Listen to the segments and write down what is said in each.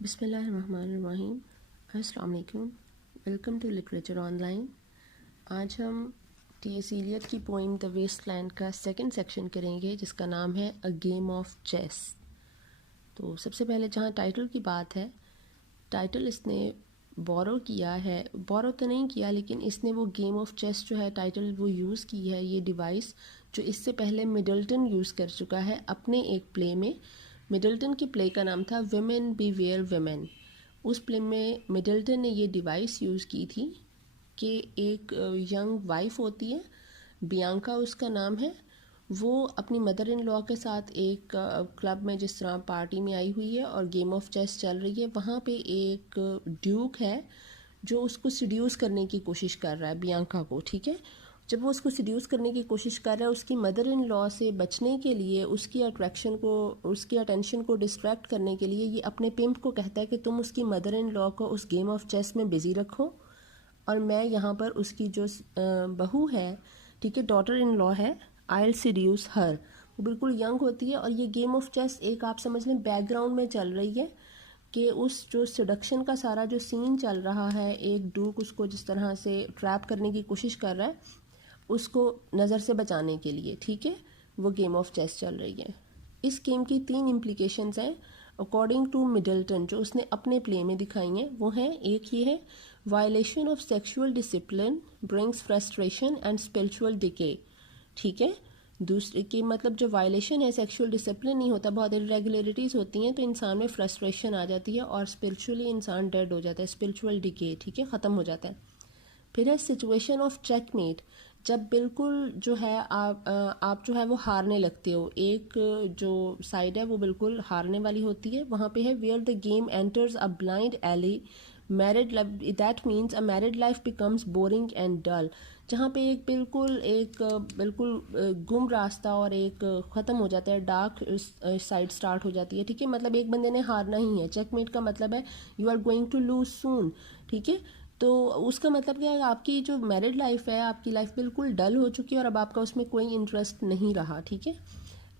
बिस्मिल्लाहिर्रहमानिर्रहीम। अस्सलाम वालेकुम। Welcome to literature online. आज हम टी.एस. इलियट की पोइम द वेस्टलैंड का सेकंड सेक्शन करेंगे, जिसका नाम है अ गेम ऑफ चेस। तो सबसे पहले जहाँ टाइटल की बात है, टाइटल इसने बोरो किया है, बोरो तो नहीं किया लेकिन इसने वो गेम ऑफ चेस जो है टाइटल वो यूज़ की है, ये डिवाइस जो इससे पहले मिडल्टन यूज़ कर चुका है अपने एक प्ले में। मिडल्टन की प्ले का नाम था विमेन बीवेयर विमेन। उस प्ले में मिडल्टन ने ये डिवाइस यूज़ की थी कि एक यंग वाइफ होती है, बियांका उसका नाम है, वो अपनी मदर इन लॉ के साथ एक क्लब में जिस तरह पार्टी में आई हुई है और गेम ऑफ चेस चल रही है। वहाँ पे एक ड्यूक है जो उसको सिड्यूस करने की कोशिश कर रहा है बियांका को, ठीक है। जब वो उसको सिड्यूस करने की कोशिश कर रहा है, उसकी मदर इन लॉ से बचने के लिए, उसकी अट्रैक्शन को, उसकी अटेंशन को डिस्ट्रैक्ट करने के लिए ये अपने पिम्प को कहता है कि तुम उसकी मदर इन लॉ को उस गेम ऑफ चेस में बिज़ी रखो और मैं यहाँ पर उसकी जो बहू है, ठीक है, डॉटर इन लॉ है, आई विल सिड्यूस हर। वो बिल्कुल यंग होती है और ये गेम ऑफ चेस एक आप समझ लें बैकग्राउंड में चल रही है कि उस जो सिडक्शन का सारा जो सीन चल रहा है, एक डूक उसको जिस तरह से ट्रैप करने की कोशिश कर रहा है उसको नज़र से बचाने के लिए, ठीक है, वो गेम ऑफ चेस चल रही है। इस गेम की 3 इम्प्लीकेशंस हैं अकॉर्डिंग टू मिडल्टन, जो उसने अपने प्ले में दिखाई हैं। वो हैं, एक ये है violation of sexual discipline brings frustration and spiritual decay, ठीक है। दूसरे की मतलब जो वायलेशन है, सेक्सुअल डिसिप्लिन नहीं होता, बहुत इरेगुलरिटीज़ होती हैं तो इंसान में फ्रस्ट्रेशन आ जाती है और स्पिरिचुअली इंसान डेड हो जाता है, स्पिरिचुअल डिके, ठीक है, ख़त्म हो जाता है। फिर है सिचुएशन ऑफ चेकमेट, जब बिल्कुल जो है आप जो है वो हारने लगते हो, एक जो साइड है वो बिल्कुल हारने वाली होती है। वहाँ पे है where the game enters a blind alley married life, that means a married life becomes boring and dull, जहाँ पे एक बिल्कुल गुम रास्ता और एक ख़त्म हो जाता है, डार्क साइड स्टार्ट हो जाती है, ठीक है। मतलब एक बंदे ने हारना ही है, चेकमेट का मतलब है you are going to lose soon, ठीक है। तो उसका मतलब क्या है, आपकी जो मैरिड लाइफ है, आपकी लाइफ बिल्कुल डल हो चुकी है और अब आपका उसमें कोई इंटरेस्ट नहीं रहा, ठीक है।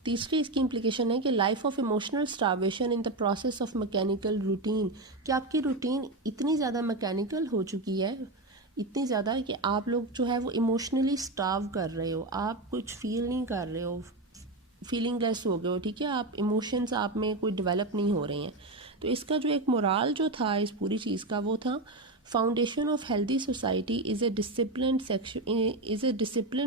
तीसरी इसकी इम्प्लीकेशन है कि life of emotional starvation in the process of mechanical routine, कि आपकी रूटीन इतनी ज़्यादा मैकेनिकल हो चुकी है, इतनी ज़्यादा कि आप लोग जो है वो इमोशनली स्टार्व कर रहे हो, आप कुछ फील नहीं कर रहे हो, फीलिंग लेस हो गए हो, ठीक है, आप इमोशंस आप में कोई डेवलप नहीं हो रहे हैं। तो इसका जो एक मोराल जो था इस पूरी चीज़ का, वो था foundation of healthy society is a disciplined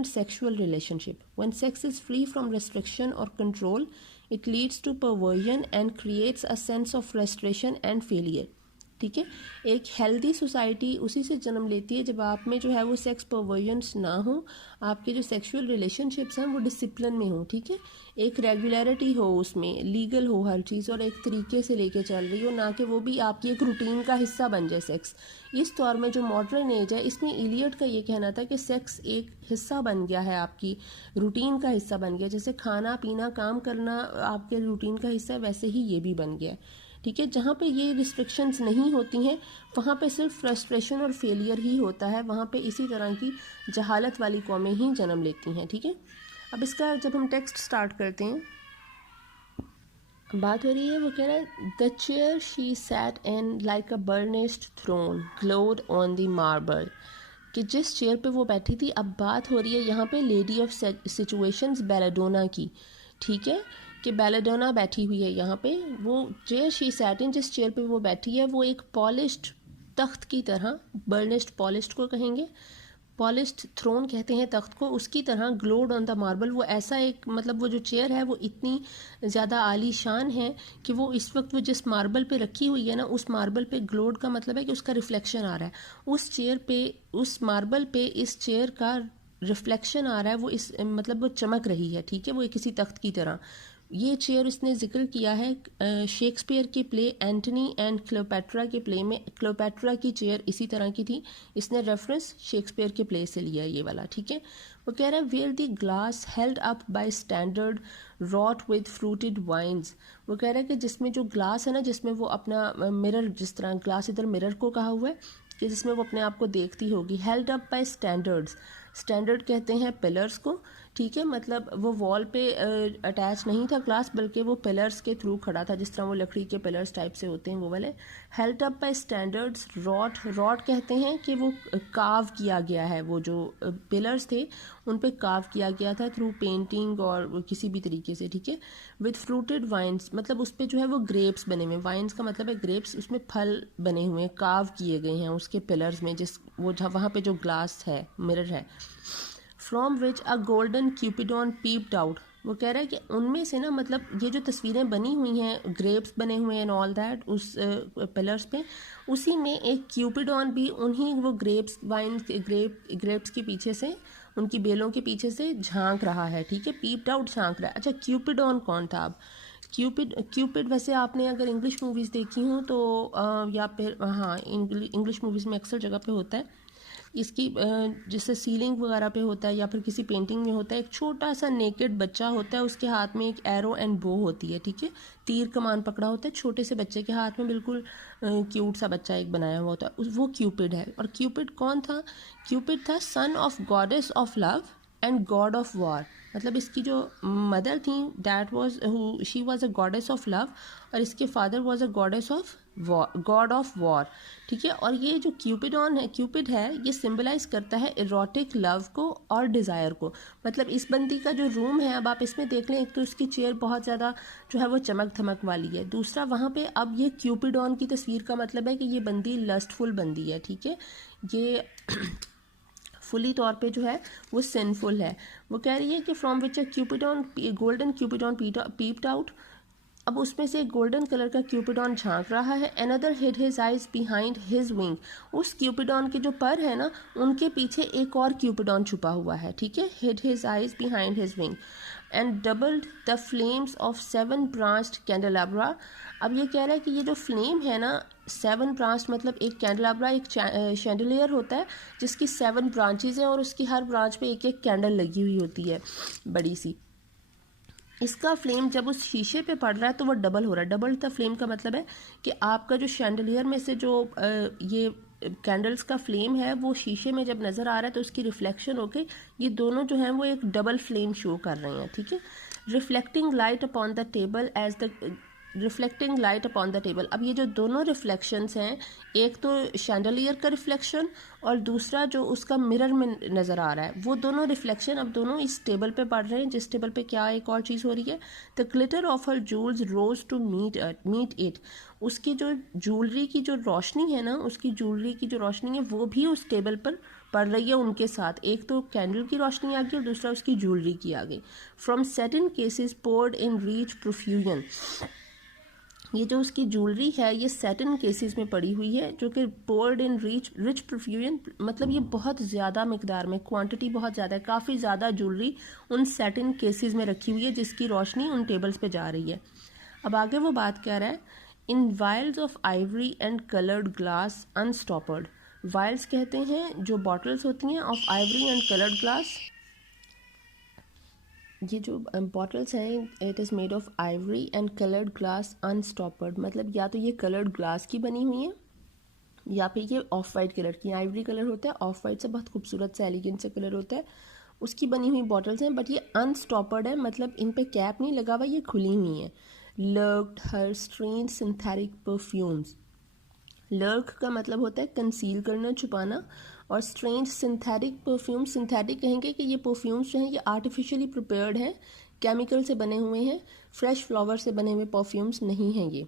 sexual relationship. When sex is free from restriction or control, it leads to perversion and creates a sense of frustration and failure, ठीक है। एक हेल्दी सोसाइटी उसी से जन्म लेती है जब आप में जो है वो सेक्स परवर्जन्स ना हो, आपके जो सेक्सुअल रिलेशनशिप्स हैं वो डिसिप्लिन में हो, ठीक है, एक रेगुलरिटी हो, उसमें लीगल हो हर चीज़ और एक तरीके से लेके चल रही हो, ना कि वो भी आपकी एक रूटीन का हिस्सा बन जाए सेक्स। इस दौर में जो मॉडर्न एज है, इसमें इलियट का ये कहना था कि सेक्स एक हिस्सा बन गया है, आपकी रूटीन का हिस्सा बन गया, जैसे खाना पीना काम करना आपके रूटीन का हिस्सा है, वैसे ही ये भी बन गया, ठीक है। जहाँ पे ये रिस्ट्रिक्शंस नहीं होती हैं वहाँ पे सिर्फ फ्रस्ट्रेशन और फेलियर ही होता है, वहाँ पे इसी तरह की जहालत वाली कौमें ही जन्म लेती हैं, ठीक है। अब इसका जब हम टेक्स्ट स्टार्ट करते हैं, बात हो रही है, वो कह रहा है the chair she sat in like a burnished throne glowed on the marble, कि जिस चेयर पे वो बैठी थी, अब बात हो रही है यहाँ पे लेडी ऑफ सिचुएशंस बेलाडोना की, ठीक है, कि बेलाडोना बैठी हुई है यहाँ पे। वो चेयर शी सैट इन, जिस चेयर पे वो बैठी है वो एक पॉलिश्ड तख्त की तरह, बर्निश्ड पॉलिश्ड को कहेंगे, पॉलिश्ड थ्रोन कहते हैं तख्त को, उसकी तरह ग्लोड ऑन द मार्बल, वो ऐसा एक मतलब वो जो चेयर है वो इतनी ज़्यादा आलीशान है कि वो इस वक्त वो जिस मार्बल पे रखी हुई है ना, उस मार्बल पे ग्लोड का मतलब है कि उसका रिफ्लेक्शन आ रहा है उस चेयर पे, उस मार्बल पे इस चेयर का रिफ्लेक्शन आ रहा है, वो इस मतलब वो चमक रही है, ठीक है, वो किसी तख्त की तरह। ये चेयर इसने जिक्र किया है शेक्सपियर के प्ले एंटनी एंड क्लियोपेट्रा के प्ले में, क्लियोपेट्रा की चेयर इसी तरह की थी, इसने रेफरेंस शेक्सपियर के प्ले से लिया ये वाला, ठीक है। वो कह रहा है where the glass held up by standard wrought with fruited vines, वो कह रहा है कि जिसमें जो ग्लास है ना, जिसमें वो अपना मिरर, जिस तरह ग्लास इधर मिरर को कहा हुआ है कि जिसमें वो अपने आप को देखती होगी, held up bye standards, standard कहते हैं पिलर्स को, ठीक है, मतलब वो वॉल पे अटैच नहीं था ग्लास, बल्कि वो पिलर्स के थ्रू खड़ा था, जिस तरह वो लकड़ी के पिलर्स टाइप से होते हैं वो वाले। Held up bye standards rod, rod कहते हैं कि वो कार्व किया गया है, वो जो पिलर्स थे उन पे कार्व किया गया था थ्रू पेंटिंग और किसी भी तरीके से, ठीक है। विथ फ्रूटेड वाइन्स, मतलब उस पर जो है वो ग्रेप्स बने हुए हैं, वाइन्स का मतलब है ग्रेप्स, उसमें फल बने हुए हैं, कार्व किए गए हैं उसके पिलर्स में, जिस वो वहाँ पे जो ग्लास है, मिरर है। From which a golden Cupidon peeped out, वो कह रहा है कि उनमें से ना, मतलब ये जो तस्वीरें बनी हुई हैं, ग्रेप्स बने हुए हैं एंड ऑल दैट उस पिलर्स पे, उसी में एक क्यूपिडॉन भी उन्हीं वो ग्रेप्स के पीछे से, उनकी बेलों के पीछे से झांक रहा है, ठीक है। पीप्ड आउट, झांक रहा है। अच्छा, क्यूपिडॉन कौन था? अब क्यूपिड वैसे आपने अगर इंग्लिश मूवीज़ देखी हों तो या फिर हाँ, इंग्लिश मूवीज़ में अक्सर जगह पे होता है। इसकी जैसे सीलिंग वगैरह पे होता है या फिर किसी पेंटिंग में होता है, एक छोटा सा नेकेड बच्चा होता है, उसके हाथ में एक एरो एंड बो होती है, ठीक है। तीर कमान पकड़ा होता है छोटे से बच्चे के हाथ में, बिल्कुल क्यूट सा बच्चा एक बनाया हुआ होता है, वो क्यूपिड है। और क्यूपिड कौन था? क्यूपिड था son of goddess of love and God of war, मतलब इसकी जो मदर थी that was she was a goddess of love, और इसके father was a goddess of God of war, ठीक है। और ये जो क्यूपिड है ये सिंबलाइज करता है इरोटिक लव को और डिज़ायर को। मतलब इस बंदी का जो रूम है, अब आप इसमें देख लें, एक तो इसकी चेयर बहुत ज़्यादा जो है वो चमक धमक वाली है, दूसरा वहाँ पे अब ये क्यूपिडॉन की तस्वीर का मतलब है कि ये बंदी लस्टफुल बंदी है, ठीक है। ये फुली तौर पे जो है वो सिंफुल है। वो कह रही है कि from which a Cupidon golden Cupidon peeped out, अब उसमें से गोल्डन कलर का क्यूपिडॉन झांक रहा है। Another hid his eyes behind his wing, उस क्यूपिडॉन के जो पर है ना, उनके पीछे एक और क्यूपिडॉन छुपा हुआ है, ठीक है। Hid his eyes behind his wing and doubled the flames of 7 branched candelabra. अब ये कह रहा है कि ये जो फ्लेम है ना, 7 ब्रांच मतलब एक कैंडेलाब्रा, एक शैंडलियर होता है जिसकी 7 ब्रांचेज हैं और उसकी हर ब्रांच पे एक एक कैंडल लगी हुई होती है बड़ी सी। इसका फ्लेम जब उस शीशे पे पड़ रहा है तो वो डबल हो रहा है। डबल द फ्लेम का मतलब है कि आपका जो शैंडलियर में से जो ये कैंडल्स का फ्लेम है वो शीशे में जब नज़र आ रहा है तो उसकी रिफ्लेक्शन होके ये दोनों जो हैं वो एक डबल फ्लेम शो कर रहे हैं, ठीक है। Reflecting light upon the table as the reflecting light upon the table, अब ये जो दोनों रिफ्लेक्शंस हैं, एक तो शैंडलियर का रिफ्लेक्शन और दूसरा जो उसका मिरर में नज़र आ रहा है, वो दोनों रिफ्लेक्शन अब दोनों इस टेबल पे पड़ रहे हैं, जिस टेबल पे क्या एक और चीज़ हो रही है, the glitter of her jewels rose to meet it, उसकी जो ज्वेलरी की जो रोशनी है ना, उसकी ज्वेलरी की जो रोशनी है वो भी उस टेबल पर पड़ रही है उनके साथ। एक तो कैंडल की रोशनी आ गई और दूसरा उसकी ज्वेलरी की आ गई। From satin cases poured in rich profusion, ये जो उसकी ज्वेलरी है ये सैटिन केसेस में पड़ी हुई है, जो कि पोर्ड इन रिच प्रोफ्यूजन, मतलब ये बहुत ज़्यादा मकदार में, क्वांटिटी बहुत ज़्यादा है, काफ़ी ज़्यादा ज्वेलरी उन सैटिन केसेस में रखी हुई है जिसकी रोशनी उन टेबल्स पे जा रही है। अब आगे वो बात कह रहा है, in vials of ivory and coloured glass unstoppered, vials कहते हैं जो बॉटल्स होती हैं, of ivory and coloured glass, ये जो बॉटल्स हैं it is made of ivory and coloured glass unstoppered, मतलब या तो ये कलर्ड ग्लास की बनी हुई है या फिर ये ऑफ वाइट कलर की, आइवरी कलर होता है, ऑफ वाइट से बहुत खूबसूरत सा एलिगेंट सा कलर होता है, उसकी बनी हुई बॉटल्स हैं, बट ये अनस्टॉपर्ड है, मतलब इन पे कैप नहीं लगा हुआ, ये खुली हुई हैं। लर्क्ड हर स्ट्रेंज सिंथेटिक परफ्यूम्स, लर्क का मतलब होता है कंसील करना, छुपाना, और स्ट्रेंज सिंथेटिक परफ्यूम, सिंथेटिक कहेंगे कि ये परफ्यूम्स जो हैं ये आर्टिफिशियली प्रिपेयर्ड हैं, केमिकल से बने हुए हैं, फ्रेश फ्लावर से बने हुए परफ्यूम्स नहीं हैं ये।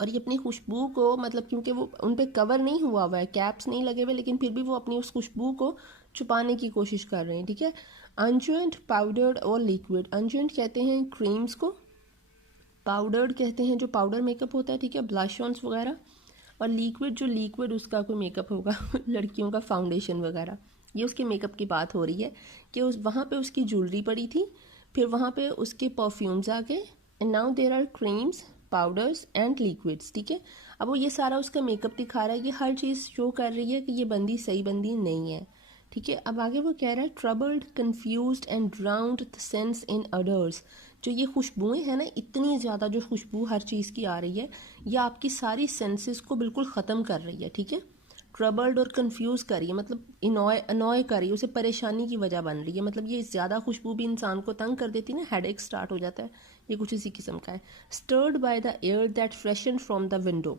और ये अपनी खुशबू को, मतलब क्योंकि वो उन पे कवर नहीं हुआ हुआ है, कैप्स नहीं लगे हुए, लेकिन फिर भी वो अपनी उस खुशबू को छुपाने की कोशिश कर रहे हैं, ठीक है। अनज्वेंट, पाउडर्ड और लिक्विड, अनज्वेंट कहते हैं क्रीम्स को, पाउडर्ड कहते हैं जो पाउडर मेकअप होता है, ठीक है, ब्लश ऑन्स वगैरह, और लिक्विड जो लिक्विड उसका कोई मेकअप होगा लड़कियों का फाउंडेशन वगैरह। ये उसके मेकअप की बात हो रही है कि उस वहाँ पे उसकी ज्वेलरी पड़ी थी, फिर वहाँ पे उसके परफ्यूम्स आ गए, and now there are creams, powders and liquids, ठीक है। अब वो ये सारा उसका मेकअप दिखा रहा है, ये हर चीज़ शो कर रही है कि ये बंदी सही बंदी नहीं है, ठीक है। अब आगे वो कह रहा है, troubled confused and ड्राउन्ड the sense in others, जो ये खुशबुएं हैं ना, इतनी ज़्यादा जो खुशबू हर चीज़ की आ रही है, ये आपकी सारी सेंसेस को बिल्कुल ख़त्म कर रही है, ठीक है। ट्रबल्ड और कंफ्यूज कर रही है, मतलब अनॉय कर रही है, उसे परेशानी की वजह बन रही है। मतलब ये ज़्यादा खुशबू भी इंसान को तंग कर देती है ना, हेडेक स्टार्ट हो जाता है, ये कुछ इसी किस्म का है। Stirred by the air that freshen from the window.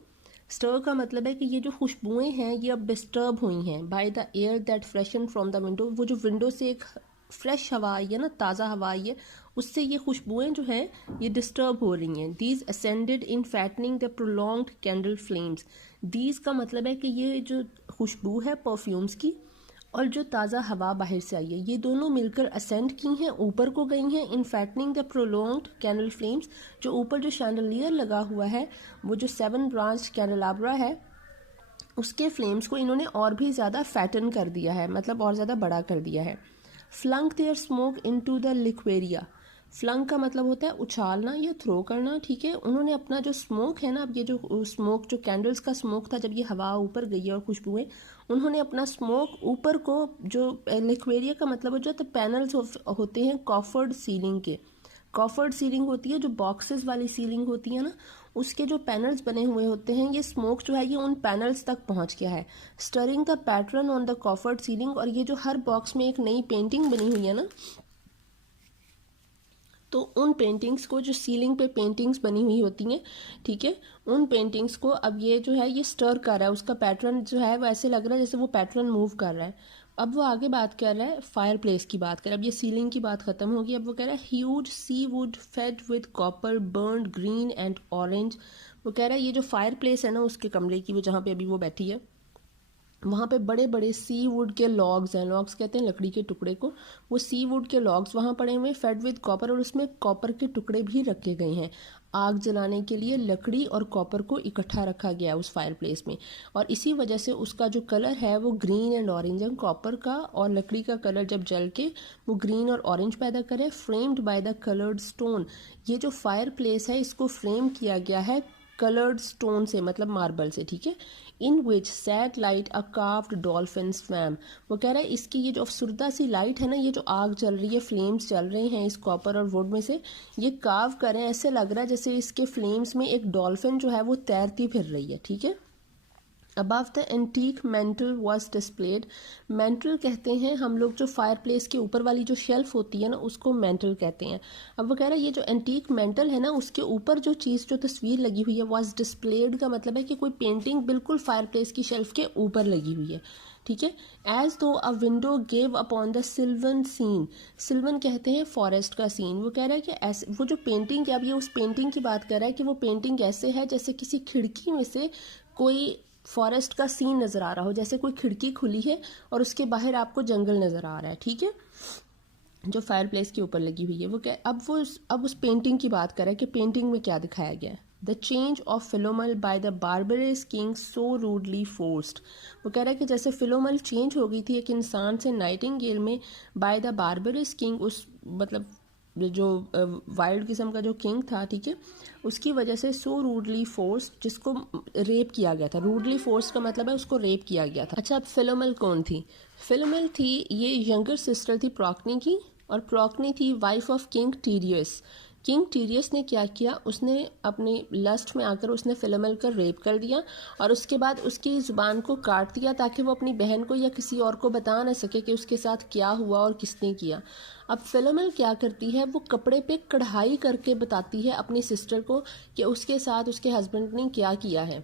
Stir का मतलब है कि ये जो खुशबुएं हैं ये अब डिस्टर्ब हुई हैं bye the air that freshen from the window. वो जो विंडो से एक फ्रेश हवा आई है ना, ताज़ा हवा आई है, उससे ये खुशबुएं जो हैं ये डिस्टर्ब हो रही हैं। These ascended in fattening the prolonged candle flames. These का मतलब है कि ये जो खुशबू है परफ्यूम्स की और जो ताज़ा हवा बाहर से आई है, ये दोनों मिलकर असेंड की हैं, ऊपर को गई हैं। In fattening the prolonged candle flames, जो ऊपर जो शैंडलियर लगा हुआ है, वो जो 7 ब्रांच कैंडलाब्रा है, उसके फ्लेम्स को इन्होंने और भी ज़्यादा फैटन कर दिया है, मतलब और ज़्यादा बड़ा कर दिया है। फ्लंक देयर स्मोक इनटू द लिक्वेरिया। फ्लंक का मतलब होता है उछालना या थ्रो करना, ठीक है। उन्होंने अपना जो स्मोक है ना, अब ये जो स्मोक जो कैंडल्स का स्मोक था, जब ये हवा ऊपर गई है और खुशबुएं, उन्होंने अपना स्मोक ऊपर को, जो लिक्वेरिया का मतलब जो तो पैनल्स होते हैं कॉफर्ड सीलिंग के। कॉफर्ड सीलिंग होती है जो बॉक्सेस वाली सीलिंग होती है ना, उसके जो पैनल्स बने हुए होते हैं, ये स्मोक जो है ये उन पैनल्स तक पहुंच गया है। Stirring the pattern on the coffered ceiling, और ये जो हर बॉक्स में एक नई पेंटिंग बनी हुई है ना, तो उन पेंटिंग्स को, जो सीलिंग पे पेंटिंग्स बनी हुई होती हैं, ठीक है, उन पेंटिंग्स को अब ये जो है ये स्टर कर रहा है। उसका पैटर्न जो है वो ऐसे लग रहा है जैसे वो पैटर्न मूव कर रहा है। अब वो आगे बात कर रहा है फायर प्लेस की बात कर रहा है। अब ये सीलिंग की बात खत्म होगी, अब वो कह रहा है huge sea wood fed with copper burned green and orange. वो कह रहा है ये जो फायर प्लेस है ना उसके कमरे की, वो जहाँ पे अभी वो बैठी है, वहाँ पे बड़े बड़े सी वुड के लॉग्स हैं, लॉग्स कहते हैं लकड़ी के टुकड़े को, वो सी वुड के लॉग्स वहाँ पड़े हुए, फेड विद कॉपर, और उसमें कॉपर के टुकड़े भी रखे गए हैं। आग जलाने के लिए लकड़ी और कॉपर को इकट्ठा रखा गया उस फायर प्लेस में, और इसी वजह से उसका जो कलर है वो ग्रीन एंड ऑरेंज है। कॉपर का और लकड़ी का कलर जब जल के वो ग्रीन और ऑरेंज पैदा करे। Framed by the coloured stone, ये जो फायर प्लेस है इसको फ्रेम किया गया है कलर्ड स्टोन से, मतलब मार्बल से, ठीक है। इन विच सैट लाइट अ कार्व्ड डॉल्फिन स्वैम। वो कह रहा है इसकी ये जो अफसुर्दा सी लाइट है ना, ये जो आग जल रही है, फ्लेम्स चल रहे हैं इस कॉपर और वुड में से, ये कार्व करें, ऐसे लग रहा है जैसे इसके फ्लेम्स में एक डॉल्फिन जो है वो तैरती फिर रही है, ठीक है। Above the antique mental was displayed. Mental कहते हैं हम लोग जो फायर प्लेस के ऊपर वाली जो शेल्फ होती है ना, उसको मेंटल कहते हैं। अब वो कह रहा है ये जो एंटीक मेंटल है ना, उसके ऊपर जो चीज़, जो तस्वीर लगी हुई है, वॉज डिस्प्लेड का मतलब है कि कोई पेंटिंग बिल्कुल फायर प्लेस की शेल्फ के ऊपर लगी हुई है, ठीक है। As though a window gave upon the sylvan scene. Sylvan कहते हैं फॉरेस्ट का सीन। वो कह रहा है कि ऐसे वो जो पेंटिंग है, अब ये उस पेंटिंग की बात कर रहा है कि वो पेंटिंग ऐसे है जैसे किसी खिड़की में से कोई फॉरेस्ट का सीन नज़र आ रहा हो, जैसे कोई खिड़की खुली है और उसके बाहर आपको जंगल नज़र आ रहा है, ठीक है, जो फायर प्लेस के ऊपर लगी हुई है। वो क्या, अब उस पेंटिंग की बात कर रहा है कि पेंटिंग में क्या दिखाया गया है। The change of Philomel by the barbarous king so rudely forced. वो कह रहा है कि जैसे फिलोमल चेंज हो गई थी एक इंसान से नाइटिंगेल में, बाय द बार्बरस किंग, उस मतलब जो वाइल्ड किस्म का जो किंग था, ठीक है, उसकी वजह से सो रूडली फोर्स, जिसको रेप किया गया था। रूडली फोर्स का मतलब है उसको रेप किया गया था। अच्छा, अब फिलोमल कौन थी? फिलोमल थी ये यंगर सिस्टर थी प्रॉक्नी की, और प्रॉक्नी थी वाइफ ऑफ किंग टीरियस। किंग टीरियस ने क्या किया, उसने अपनी लस्ट में आकर उसने फिलोमल का रेप कर दिया, और उसके बाद उसकी ज़ुबान को काट दिया ताकि वो अपनी बहन को या किसी और को बता ना सके कि उसके साथ क्या हुआ और किसने किया। अब फिलोमल क्या करती है, वो कपड़े पे कढ़ाई करके बताती है अपनी सिस्टर को कि उसके साथ उसके हस्बैंड ने क्या किया है।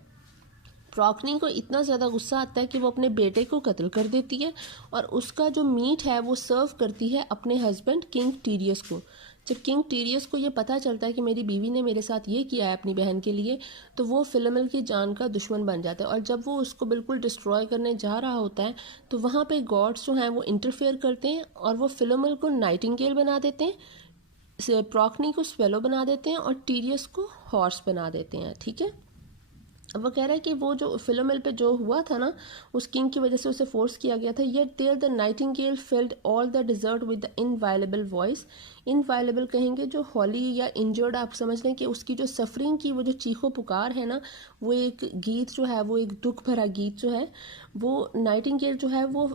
प्रॉक्नी को इतना ज़्यादा गुस्सा आता है कि वो अपने बेटे को कत्ल कर देती है, और उसका जो मीट है वो सर्व करती है अपने हस्बैंड किंग टीरियस को। जब किंग टीरियस को ये पता चलता है कि मेरी बीवी ने मेरे साथ ये किया है अपनी बहन के लिए, तो वो फिलोमल की जान का दुश्मन बन जाता है। और जब वो उसको बिल्कुल डिस्ट्रॉय करने जा रहा होता है, तो वहाँ पे गॉड्स जो हैं वो इंटरफेयर करते हैं, और वो फिलोमल को नाइटिंगेल बना देते हैं, प्रॉक्नी को स्वेलो बना देते हैं, और टीरियस को हॉर्स बना देते हैं, ठीक है। अब वो कह रहा है कि वो जो फिलोमल पे जो हुआ था ना, उस किंग की वजह से उसे फोर्स किया गया था। Yet there the nightingale filled all the desert with the inviolable voice. Inviolable कहेंगे जो हॉली या इंजर्ड, आप समझ लें कि उसकी जो सफरिंग की वो जो चीखो पुकार है ना, वो एक गीत जो है, वो एक दुख भरा गीत जो है, वो नाइटिंगेल जो है वो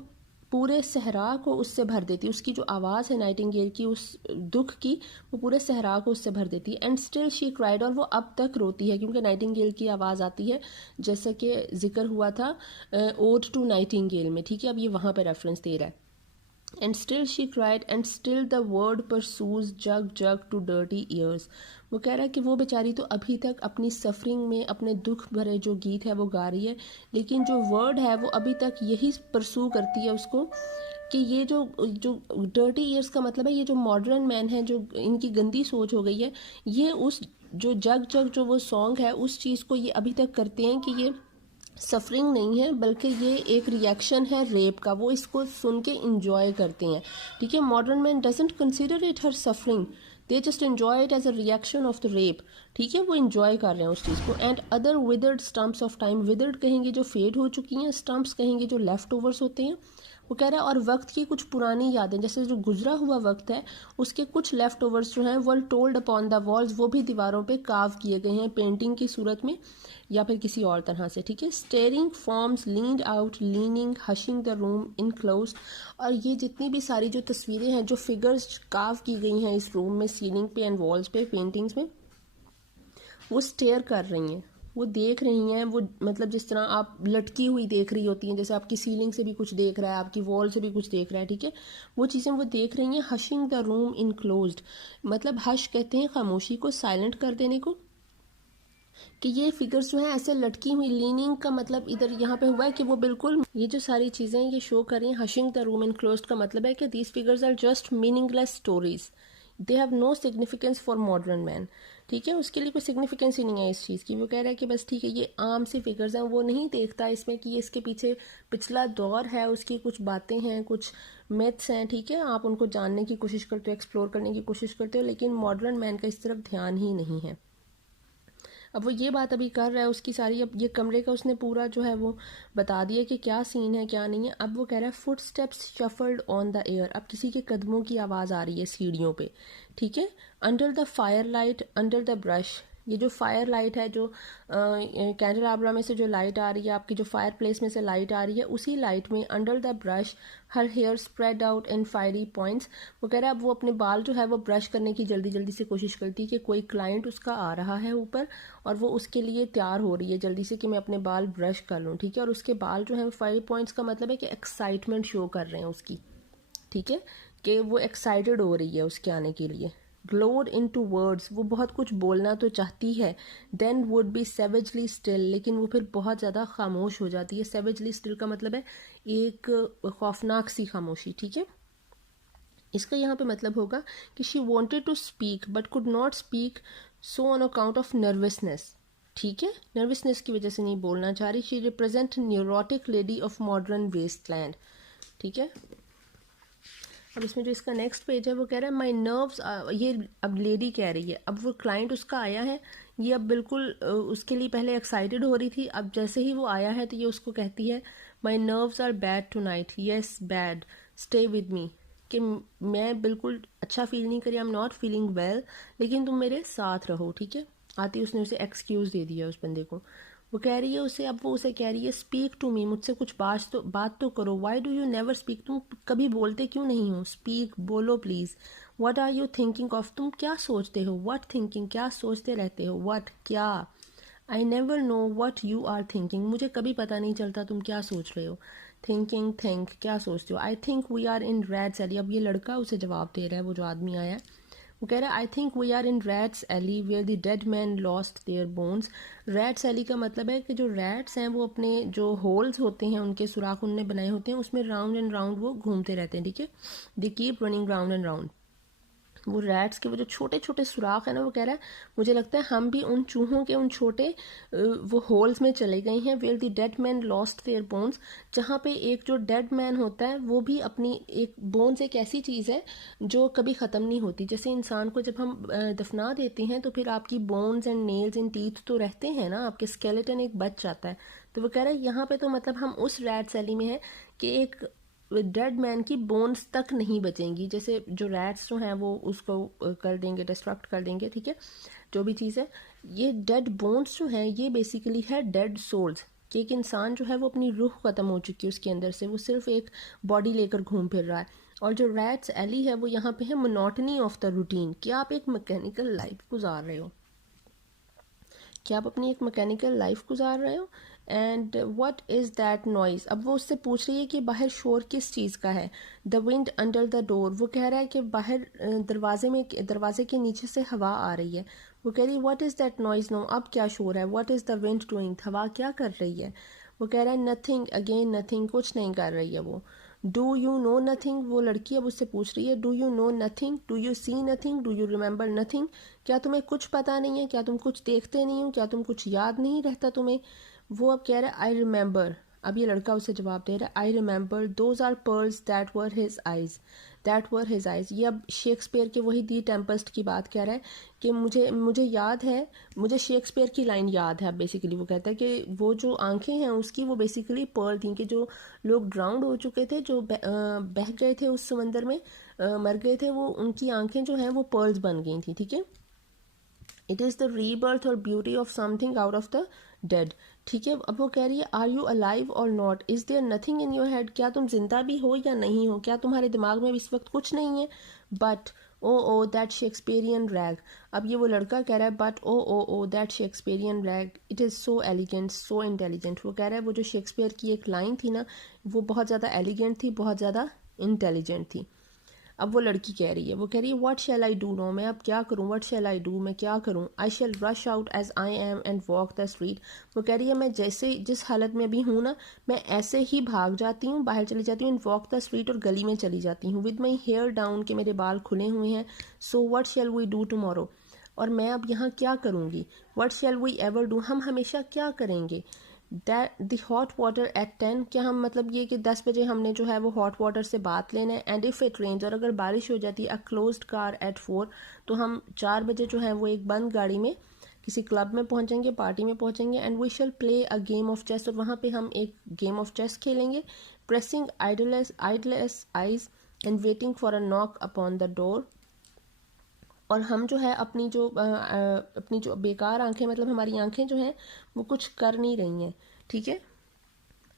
पूरे सहरा को उससे भर देती है। उसकी जो आवाज़ है नाइटिंगेल की, उस दुख की, वो पूरे सहरा को उससे भर देती है। एंड स्टिल शी क्राइड, और वो अब तक रोती है, क्योंकि नाइटिंगेल की आवाज़ आती है, जैसा कि जिक्र हुआ था ओड टू नाइटिंगेल में, ठीक है। अब ये वहाँ पे रेफरेंस दे रहा है। And still she cried, and still the word pursues jug jug to dirty ears. वो कह रहा है कि वो बेचारी तो अभी तक अपनी सफरिंग में अपने दुख भरे जो गीत है वो गा रही है, लेकिन जो वर्ड है वो अभी तक यही परसू करती है उसको कि ये जो जो डर्टी ईयर्स का मतलब है, ये जो मॉडर्न मैन है, जो इनकी गंदी सोच हो गई है, ये उस जो जग जग जो वो सॉन्ग है उस चीज़ को ये अभी तक करते हैं कि ये सफरिंग नहीं है, बल्कि ये एक रिएक्शन है रेप का। वो इसको सुन के इंजॉय करते हैं, ठीक है। Modern man doesn't consider it her suffering, they just enjoy it as a reaction of the rape, ठीक है। वो इंजॉय कर रहे हैं उस चीज़ को। And other withered stumps of time, withered कहेंगे जो फेड हो चुकी हैं, स्टम्प्स कहेंगे जो लेफ्ट ओवर्स होते हैं। वो कह रहा है और वक्त की कुछ पुरानी यादें, जैसे जो गुजरा हुआ वक्त है उसके कुछ लेफ्ट ओवर्स जो हैं वो टोल्ड अपॉन द वॉल्स, वो भी दीवारों पे काव किए गए हैं पेंटिंग की सूरत में या फिर किसी और तरह से, ठीक है। Staring forms leaned out, leaning, hushing the room enclosed. और ये जितनी भी सारी जो तस्वीरें हैं, जो फिगर्स काव की गई हैं इस रूम में, सीलिंग पे एंड वॉल्स पे, पेंटिंग्स में, वो स्टेयर कर रही हैं, वो देख रही हैं। वो मतलब जिस तरह आप लटकी हुई देख रही होती हैं, जैसे आपकी सीलिंग से भी कुछ देख रहा है, आपकी वॉल से भी कुछ देख रहा है, ठीक है। वो चीज़ें वो देख रही हैं। हशिंग द रूम इनक्लोज्ड, मतलब हश कहते हैं खामोशी को, साइलेंट कर देने को, कि ये फिगर्स जो है ऐसे लटकी हुई। लीनिंग का मतलब इधर यहाँ पे हुआ है कि वो बिल्कुल, ये जो सारी चीज़ें ये शो कर रही हैं। हशिंग द रूम इनक्लोज्ड का मतलब है कि these figures are just meaningless stories, they have no significance for modern man, ठीक है। उसके लिए कोई सिग्निफिकेंस ही नहीं है इस चीज़ की। वो कह रहा है कि बस ठीक है, ये आम सी फिगर्स हैं, वो नहीं देखता इसमें कि ये इसके पीछे पिछला दौर है, उसकी कुछ बातें हैं, कुछ मिथ्स हैं, ठीक है। आप उनको जानने की कोशिश करते हो, एक्सप्लोर करने की कोशिश करते हो, लेकिन मॉडर्न मैन का इस तरफ ध्यान ही नहीं है। अब वो ये बात अभी कर रहा है उसकी सारी, अब ये कमरे का उसने पूरा जो है वो बता दिया कि क्या सीन है क्या नहीं है। अब वो कह रहा है foot steps shuffled on the air, अब किसी के कदमों की आवाज़ आ रही है सीढ़ियों पे, ठीक है। Under the fire light, under the brush, ये जो फायर लाइट है, जो कैंडलाब्रा में से जो लाइट आ रही है, आपकी जो फायर प्लेस में से लाइट आ रही है, उसी लाइट में under the brush her hair spread out in fiery points. वो कह रहा है अब वो अपने बाल जो है वो ब्रश करने की जल्दी जल्दी से कोशिश करती है कि कोई क्लाइंट उसका आ रहा है ऊपर, और वो उसके लिए तैयार हो रही है जल्दी से कि मैं अपने बाल ब्रश कर लूँ, ठीक है। और उसके बाल जो है फायरी पॉइंट्स का मतलब है कि एक्साइटमेंट शो कर रहे हैं उसकी, ठीक है, कि वो एक्साइटेड हो रही है उसके आने के लिए। ग्लोड इन टू वर्ड्स, वो बहुत कुछ बोलना तो चाहती है। देन वुड बी सेवेजली स्टिल, लेकिन वो फिर बहुत ज़्यादा खामोश हो जाती है। सेवेजली स्टिल का मतलब है एक खौफनाक सी खामोशी, ठीक है। इसका यहाँ पे मतलब होगा कि she wanted to speak but could not speak, so on account of nervousness, ठीक है। नर्वसनेस की वजह से नहीं बोलना चाह रही। She represent neurotic lady of modern wasteland, ठीक है। अब इसमें जो इसका नेक्स्ट पेज है वो कह रहा है माई नर्व्स, ये अब लेडी कह रही है, अब वो क्लाइंट उसका आया है, ये अब बिल्कुल उसके लिए पहले एक्साइटेड हो रही थी, अब जैसे ही वो आया है तो ये उसको कहती है my nerves are bad tonight, yes bad, stay with me, कि मैं बिल्कुल अच्छा फील नहीं करी, I am not feeling well, लेकिन तुम मेरे साथ रहो, ठीक है। आती उसने उसे एक्सक्यूज़ दे दिया उस बंदे को। वो कह रही है उसे, अब वो उसे कह रही है स्पीक टू मी, मुझसे कुछ बात तो करो। Why do you never speak, तुम कभी बोलते क्यों नहीं हो। स्पीक, बोलो please. What are you thinking of, तुम क्या सोचते हो। व्हाट थिंकिंग, क्या सोचते रहते हो। व्हाट, क्या। I never know what you are thinking, मुझे कभी पता नहीं चलता तुम क्या सोच रहे हो। थिंकिंग, थिंक, क्या सोचते हो। I think we are in rats alley, अब ये लड़का उसे जवाब दे रहा है, वो जो आदमी आया है वो कह रहा है I think we are in rats alley where the dead man lost their bones. Rats alley का मतलब है कि जो रैट्स हैं वो अपने जो होल्स होते हैं, उनके सुराख उनने बनाए होते हैं, उसमें राउंड एंड राउंड वो घूमते रहते हैं, ठीक है। They keep running round and round. वो रैट्स के वो जो छोटे छोटे सुराख है ना, वो कह रहा है मुझे लगता है हम भी उन चूहों के उन छोटे वो होल्स में चले गए हैं। Where the dead man lost their bones, जहाँ पे एक जो डेड मैन होता है वो भी अपनी एक बोन्स, एक ऐसी चीज़ है जो कभी ख़त्म नहीं होती। जैसे इंसान को जब हम दफना देते हैं तो फिर आपकी bones and nails and teeth तो रहते हैं ना, आपके स्केलेटन एक बच जाता है। तो वो कह रहा है यहाँ पे तो मतलब हम उस रैट सैली में है कि एक डेड मैन की बोन्स तक नहीं बचेंगी। जैसे जो रैट्स जो हैं वो उसको कर देंगे, डिस्ट्रक्ट कर देंगे, ठीक है, जो भी चीज़ है। ये डेड बोन्स जो हैं ये बेसिकली है डेड सोल्स, कि एक इंसान जो है वो अपनी रूह ख़त्म हो चुकी है उसके अंदर से, वो सिर्फ एक बॉडी लेकर घूम फिर रहा है। और जो रैट्स एली है वो यहाँ पे है मोनोटनी ऑफ द रूटीन, कि आप एक मैकेनिकल लाइफ गुजार रहे हो, कि आप अपनी एक मैकेनिकल लाइफ गुजार रहे हो। And what is that noise, अब वो उससे पूछ रही है कि बाहर शोर किस चीज़ का है। The wind under the door, वो कह रहा है कि बाहर दरवाजे के नीचे से हवा आ रही है। वो कह रही है what is that noise no, अब क्या शोर है। What is the wind doing, हवा क्या कर रही है। वो कह रहा है नथिंग, अगेन नथिंग, कुछ नहीं कर रही है वो। डू यू नो नथिंग, वो लड़की अब उससे पूछ रही है do you know nothing, do you see nothing, do you remember nothing, क्या तुम्हें कुछ पता नहीं है, क्या तुम कुछ देखते नहीं हो, क्या तुम कुछ याद नहीं रहता तुम्हें। वो अब कह रहा है आई रिमेंबर, अब ये लड़का उसे जवाब दे रहा है I remember those are pearls that were his eyes, that were his eyes. ये अब शेक्सपियर के वही दी टेम्पेस्ट की बात कह रहा है कि मुझे याद है, मुझे शेक्सपियर की लाइन याद है। बेसिकली वो कहता है कि वो जो आंखें हैं उसकी वो बेसिकली पर्ल थी, कि जो लोग ड्राउंड हो चुके थे, जो बह गए थे उस समंदर में, मर गए थे, वो उनकी आंखें जो हैं वो पर्ल्स बन गई थी। ठीक है, it is the rebirth or beauty of something out of the dead. ठीक है, अब वो कह रही है are you alive or not, is there nothing in your head, क्या तुम जिंदा भी हो या नहीं हो, क्या तुम्हारे दिमाग में इस वक्त कुछ नहीं है। But oh that Shakespearean rag, अब ये वो लड़का कह रहा है but oh that Shakespearean rag, it is so elegant so intelligent. वो कह रहा है वो जो शेक्सपियर की एक लाइन थी ना, वो बहुत ज़्यादा एलिगेंट थी, बहुत ज़्यादा इंटेलिजेंट थी। अब वो लड़की कह रही है, वो कह रही है what shall I do no, मैं अब क्या करूँ, व्हाट शैल आई डू, मैं क्या करूँ। I shall rush out as I am and walk the street, वो कह रही है मैं जैसे जिस हालत में अभी हूँ ना, मैं ऐसे ही भाग जाती हूँ, बाहर चली जाती हूँ, एंड वॉक द स्ट्रीट, और गली में चली जाती हूँ, विद माई हेयर डाउन, के मेरे बाल खुले हुए हैं। So what shall we do tomorrow, और मैं अब यहाँ क्या करूँगी। What shall we ever do, हम हमेशा क्या करेंगे। That the hot water at 10, क्या हम मतलब ये कि 10 बजे हमने जो है वो हॉट वाटर से बात लेना है। एंड इफ़ इट रेन्स, और अगर बारिश हो जाती है, अ क्लोज्ड कार एट 4, तो हम 4 बजे जो है वो एक बंद गाड़ी में किसी क्लब में पहुंचेंगे, पार्टी में पहुंचेंगे। And we shall play a game of chess, और वहाँ पे हम एक गेम ऑफ चेस खेलेंगे। Pressing lidless eyes and waiting for a knock upon the door, और हम जो है अपनी जो बेकार आंखें, मतलब हमारी आंखें जो हैं वो कुछ कर नहीं रही हैं। ठीक है,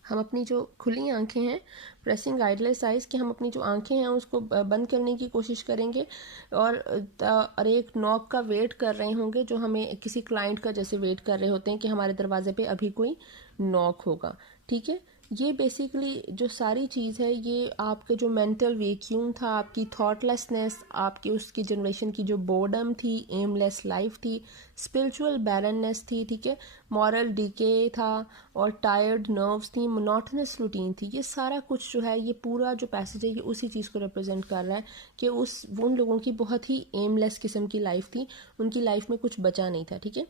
हम अपनी जो खुली आंखें हैं, प्रेसिंग आइडलेस आइज, कि हम अपनी जो आंखें हैं उसको बंद करने की कोशिश करेंगे, और एक नॉक का वेट कर रहे होंगे, जो हमें किसी क्लाइंट का जैसे वेट कर रहे होते हैं कि हमारे दरवाजे पे अभी कोई नॉक होगा। ठीक है, ये बेसिकली जो सारी चीज़ है ये आपके जो मेंटल वैक्यूम था, आपकी थॉटलेसनेस, आपकी उसकी जनरेशन की जो बोर्डम थी, एमलेस लाइफ थी, स्पिरिचुअल बैरननेस थी, ठीक है, मॉरल डीके था, और टायर्ड नर्व्स थी, मोनोटोनस रूटीन थी। ये सारा कुछ जो है, ये पूरा जो पैसेज है ये उसी चीज़ को रिप्रेजेंट कर रहा है कि उन लोगों की बहुत ही एमलेस किस्म की लाइफ थी, उनकी लाइफ में कुछ बचा नहीं था। ठीक है,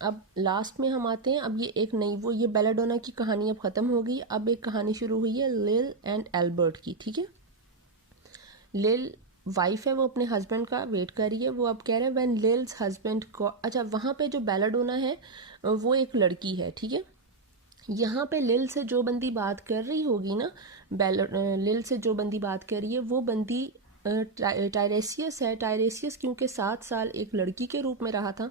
अब लास्ट में हम आते हैं, अब ये एक नई ये बेलाडोना की कहानी अब ख़त्म हो गई, अब एक कहानी शुरू हुई है लिल एंड एल्बर्ट की। ठीक है, लिल वाइफ है, वो अपने हस्बैंड का वेट कर रही है। वो अब कह रहे हैं व्हेन लिल्स हस्बैंड को, अच्छा वहाँ पे जो बेलाडोना है वो एक लड़की है। ठीक है, यहाँ पे लिल से जो बंदी बात कर रही होगी ना, लिल से जो बंदी बात कर रही है वो बंदी टायरेसियस है। टायरेसियस क्योंकि 7 साल एक लड़की के रूप में रहा था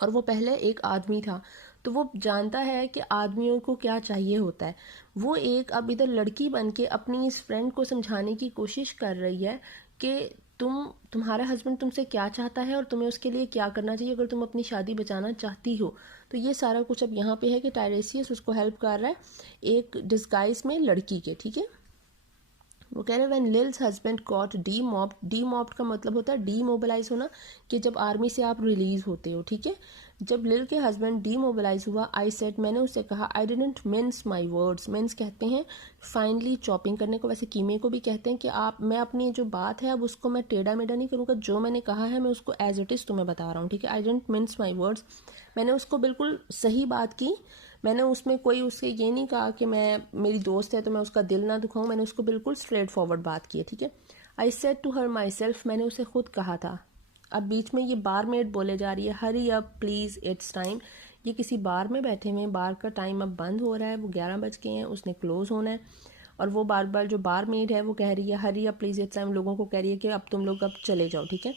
और वो पहले एक आदमी था, तो वो जानता है कि आदमियों को क्या चाहिए होता है। वो एक अब इधर लड़की बन के अपनी इस फ्रेंड को समझाने की कोशिश कर रही है कि तुम्हारा हस्बैंड तुमसे क्या चाहता है और तुम्हें उसके लिए क्या करना चाहिए अगर तुम अपनी शादी बचाना चाहती हो। तो ये सारा कुछ अब यहाँ पे है कि टायरेसियस उसको हेल्प कर रहा है एक डिस्गाइज में लड़की के। ठीक है, वो कह रहे हैं व्हेन लिल्स हस्बैंड गॉट डीमॉब्ड का मतलब होता है डीमोबिलाइज होना, कि जब आर्मी से आप रिलीज होते हो। ठीक है, जब लिल के हस्बैंड डीमोबिलाइज हुआ, आई सेड, मैंने उससे कहा, I didn't mince my words, mince कहते हैं फाइनली चॉपिंग करने को, वैसे कीमे को भी कहते हैं कि मैं अपनी जो बात है अब उसको मैं टेढ़ा मेढ़ा नहीं करूँगा, जो मैंने कहा है मैं उसको एज इट इज़ तुम्हें बता रहा हूँ। ठीक है, I didn't mince my words, मैंने उसको बिल्कुल सही बात की, मैंने उसमें कोई उससे ये नहीं कहा कि मैं मेरी दोस्त है तो मैं उसका दिल ना दुखाऊं, मैंने उसको बिल्कुल स्ट्रेट फॉरवर्ड बात की है। ठीक है, I said to her myself, मैंने उसे खुद कहा था। अब बीच में ये बारमेड बोले जा रही है, hurry up please it's time, ये किसी बार में बैठे हुए हैं, बार का टाइम अब बंद हो रहा है, वो 11 बज गए हैं, उसने क्लोज होना है, और वो बार बार जो बारमेड है वो कह रही है hurry up please it's time, लोगों को कह रही है कि अब तुम लोग अब चले जाओ। ठीक है,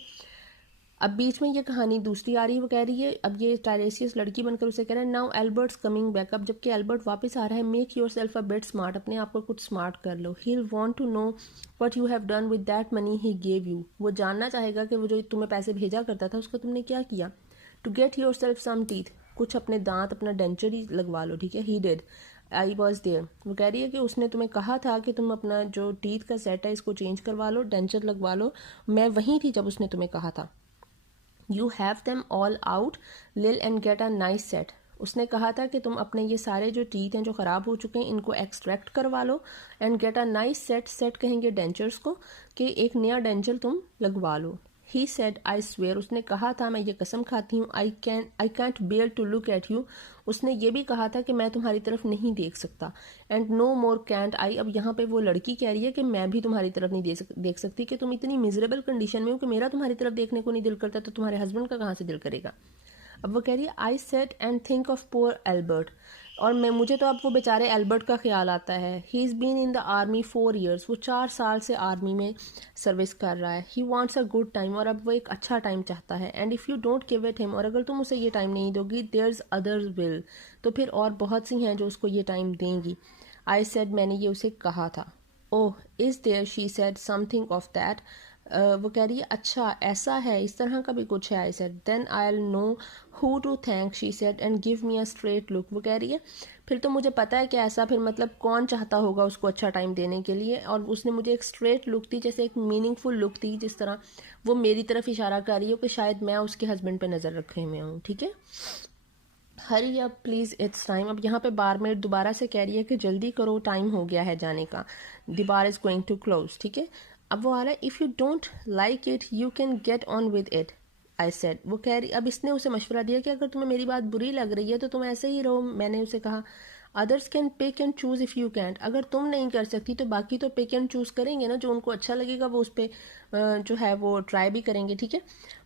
अब बीच में ये कहानी दूसरी आ रही है, वो कह रही है अब ये टायरेसियस लड़की बनकर उसे कह रहा है नाउ एल्बर्ट्स कमिंग बैक, अब जबकि एल्बर्ट वापस आ रहा है, make yourself a bit smart, अपने आप को कुछ स्मार्ट कर लो, he will want to know what you have done with that money he gave you, वो जानना चाहेगा कि वो जो तुम्हें पैसे भेजा करता था उसको तुमने क्या किया, to get yourself some teeth, कुछ अपने दांत अपना डेंचर ही लगवा लो, ठीक है, he did, I was there, वो कह रही है कि उसने तुम्हें कहा था कि तुम अपना जो टीथ का सेट है इसको चेंज करवा लो, डेंचर लगवा लो, मैं वहीं थी जब उसने तुम्हें कहा था, you have them all out Lil and get a nice set, उसने कहा था कि तुम अपने ये सारे जो टीथ हैं जो ख़राब हो चुके हैं इनको एक्सट्रैक्ट करवा लो, and get a nice set, set कहेंगे डेंचर्स को, कि एक नया डेंचर तुम लगवा लो, ही सेड आई स्वेयर, उसने कहा था मैं ये कसम खाती हूँ, I can't bear to look at you, उसने ये भी कहा था कि मैं तुम्हारी तरफ नहीं देख सकता, and no more can't I, अब यहाँ पे वो लड़की कह रही है कि मैं भी तुम्हारी तरफ नहीं देख सकती, कि तुम इतनी मिजरेबल कंडीशन में हो कि मेरा तुम्हारी तरफ देखने को नहीं दिल करता, तो तुम्हारे हस्बैंड का कहाँ से दिल करेगा। अब वो कह रही है I said and think of poor Albert, और मुझे तो अब वो बेचारे एल्बर्ट का ख्याल आता है, he is been in the army 4 years, वो 4 साल से आर्मी में सर्विस कर रहा है, he wants a good time, और अब वो एक अच्छा टाइम चाहता है, and if you don't give it him, और अगर तुम उसे ये टाइम नहीं दोगी, देयर्स अदर्स विल, तो फिर और बहुत सी हैं जो उसको ये टाइम देंगी, आई सेड, मैंने ये उसे कहा था, oh is there, she said something of that, वो कह रही है अच्छा ऐसा है, इस तरह का भी कुछ है, I said, then I will know who to thank, she said, and give me a straight look, वो कह रही है फिर तो मुझे पता है कि ऐसा, फिर मतलब कौन चाहता होगा उसको अच्छा टाइम देने के लिए, और उसने मुझे एक स्ट्रेट लुक दी, जैसे एक मीनिंगफुल लुक दी, जिस तरह वो मेरी तरफ इशारा कर रही हो कि शायद मैं उसके हस्बैंड पे नज़र रखे हुए हूँ, ठीक है, hurry up please it's time, अब यहाँ पे बारमेड दोबारा से कह रही है कि जल्दी करो टाइम हो गया है जाने का, the bar is going to close, ठीक है, अब वो आ रहा है if you don't like it you can get on with it, I said, वो कह रही, अब इसने उसे मशवरा दिया कि अगर तुम्हें मेरी बात बुरी लग रही है तो तुम ऐसे ही रहो, मैंने उसे कहा others can pick and choose if you can't, अगर तुम नहीं कर सकती तो बाकी तो पिक एंड चूज़ करेंगे ना, जो उनको अच्छा लगेगा वो उस पर जो है वो ट्राई भी करेंगे, ठीक है,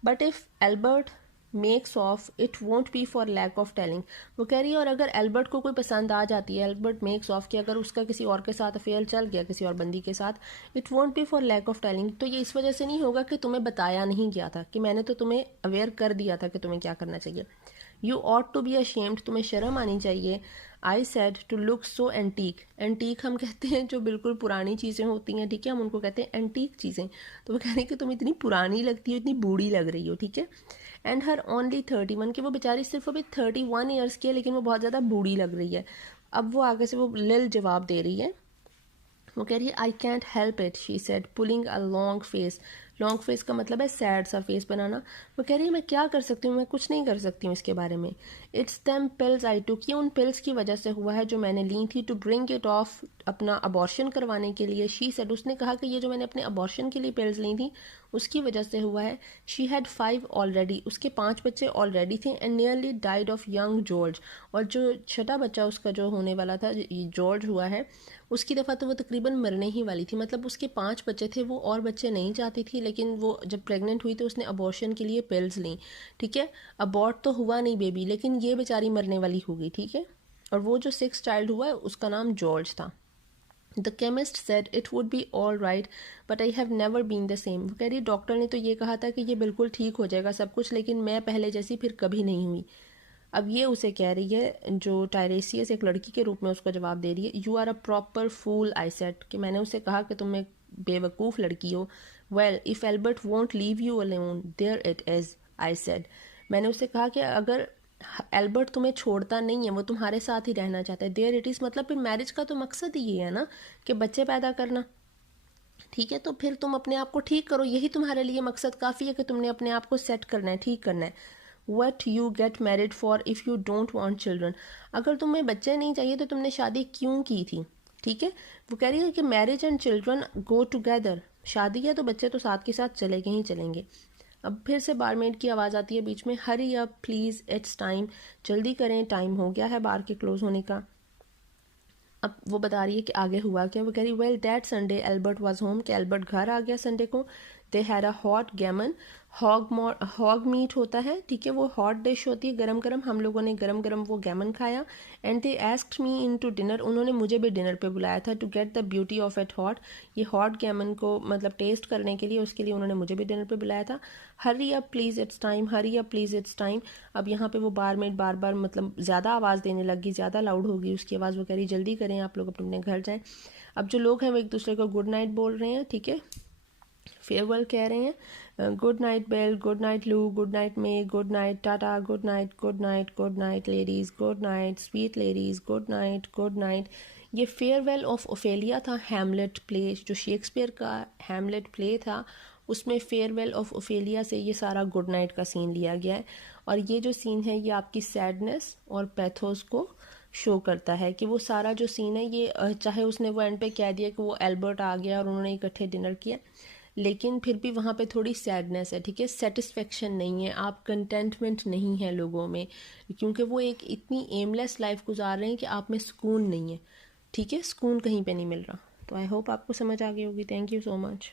but if Albert makes off it won't be for lack of telling, वो कह रही है और अगर एल्बर्ट को कोई पसंद आ जाती है, एल्बर्ट मेक्स ऑफ कि अगर उसका किसी और के साथ अफेयर चल गया किसी और बंदी के साथ, it won't be for lack of telling, तो ये इस वजह से नहीं होगा कि तुम्हें बताया नहीं गया था, कि मैंने तो तुम्हें अवेयर कर दिया था कि तुम्हें क्या करना चाहिए, you ought to be ashamed, तुम्हें शर्म आनी चाहिए, I said to look so antique, antique हम कहते हैं जो बिल्कुल पुरानी चीज़ें होती हैं, ठीक है, हम उनको कहते हैं एंटीक चीज़ें, तो वो कह रही है कि तुम इतनी पुरानी लगती हो, इतनी बूढ़ी लग रही हो, ठीक है, एंड हर ओनली 31, कि वो बेचारी सिर्फ अभी 31 ईयर्स की है लेकिन वो बहुत ज़्यादा बूढ़ी लग रही है, अब वो आगे से वो लिल जवाब दे रही है, वो कह रही है I can't help it, she said pulling a long face, long face का मतलब है सैड सा फेस बनाना, वो कह रही है मैं क्या कर सकती हूँ, मैं कुछ नहीं कर सकती हूँ इसके बारे में, इट्स दैम पिल्स आई टुक, ये उन पिल्स की वजह से हुआ है जो मैंने ली थी, टू ब्रिंग इट ऑफ, अपना अबॉर्शन करवाने के लिए, शी सेड, उसने कहा कि ये जो मैंने अपने अबॉर्शन के लिए पिल्स ली थी उसकी वजह से हुआ है, शी हैड 5 ऑलरेडी, उसके 5 बच्चे ऑलरेडी थे, and nearly died of young George, और जो छठा बच्चा उसका जो होने वाला था जॉर्ज हुआ है, उसकी दफ़ा तो वो तकरीबन मरने ही वाली थी, मतलब उसके 5 बच्चे थे, वो और बच्चे नहीं चाहती थी, लेकिन वो जब प्रेग्नेंट हुई तो उसने अबॉर्शन के लिए पिल्स ली, ठीक है, अबॉर्ट तो हुआ नहीं बेबी, लेकिन ये बेचारी मरने वाली हो गई, ठीक है, और वो जो 6th चाइल्ड हुआ उसका नाम जॉर्ज था, the chemist said it would be all right but I have never been the same, वो कह रही डॉक्टर ने तो ये कहा था कि ये बिल्कुल ठीक हो जाएगा सब कुछ, लेकिन मैं पहले जैसी फिर कभी नहीं हुई, अब ये उसे कह रही है जो टायरेसियस एक लड़की के रूप में उसको जवाब दे रही है, you are a proper fool, I said, कि मैंने उसे कहा कि तुम एक बेवकूफ़ लड़की हो, well if Albert won't leave you alone there it is, I said, मैंने उसे कहा कि अगर एल्बर्ट तुम्हें छोड़ता नहीं है, वो तुम्हारे साथ ही रहना चाहता है, देयर इट इज़ मतलब फिर मैरिज का तो मकसद ही ये है ना कि बच्चे पैदा करना, ठीक है, तो फिर तुम अपने आप को ठीक करो, यही तुम्हारे लिए मकसद काफ़ी है कि तुमने अपने आप को सेट करना है, ठीक करना है, what you get married for if you don't want children, अगर तुम्हें बच्चे नहीं चाहिए तो तुमने शादी क्यों की थी, ठीक है, वो कह रही है कि marriage and children go together, शादी है तो बच्चे तो साथ के साथ चलेंगे ही चलेंगे, अब फिर से बारमेड की आवाज़ आती है बीच में, hurry up please it's time, जल्दी करें टाइम हो गया है बार के क्लोज होने का, अब वो बता रही है कि आगे हुआ क्या, वो कह रही well that Sunday Albert was home, कि एल्बर्ट घर आ गया संडे को, they had a hot gammon, hog meat होता है, ठीक है, वो हॉट डिश होती है, गरम गरम, हम लोगों ने गरम गरम वो गैमन खाया। And they asked me in to dinner, उन्होंने मुझे भी डिनर पे बुलाया था, to get the beauty of it hot, ये हॉट गैमन को मतलब टेस्ट करने के लिए, उसके लिए उन्होंने मुझे भी डिनर पे बुलाया था। Hurry up please it's time, hurry up please it's time. अब यहाँ पे वो बारमेड बार बार मतलब ज़्यादा आवाज़ देने लगी, ज़्यादा लाउड होगी उसकी आवाज़, वो कह रही जल्दी करें आप लोग अपने घर जाएँ। अब जो लोग हैं वो एक दूसरे को गुड नाइट बोल रहे हैं, ठीक है, फेयरवेल कह रहे हैं, good night Bill, good night Lou, good night May, good night ta ta, good night, good night, good night ladies, good night sweet ladies, good night, good night. ये फेयरवेल ऑफ ओफेलिया था, Hamlet play, जो Shakespeare का Hamlet play था, उसमें farewell of Ophelia से ये सारा good night का सीन लिया गया है। और ये जो सीन है ये आपकी सैडनेस और पैथोस को शो करता है, कि वो सारा जो सीन है ये चाहे उसने वो एंड पे कह दिया कि वो एल्बर्ट आ गया और उन्होंने इकट्ठे डिनर किया, लेकिन फिर भी वहाँ पे थोड़ी सैडनेस है, ठीक है, सेटिस्फेक्शन नहीं है, आप कंटेंटमेंट नहीं है लोगों में, क्योंकि वो एक इतनी एमलेस लाइफ गुजार रहे हैं कि आप में सुकून नहीं है, ठीक है, सुकून कहीं पे नहीं मिल रहा। तो आई होप आपको समझ आ गई होगी। Thank you so much.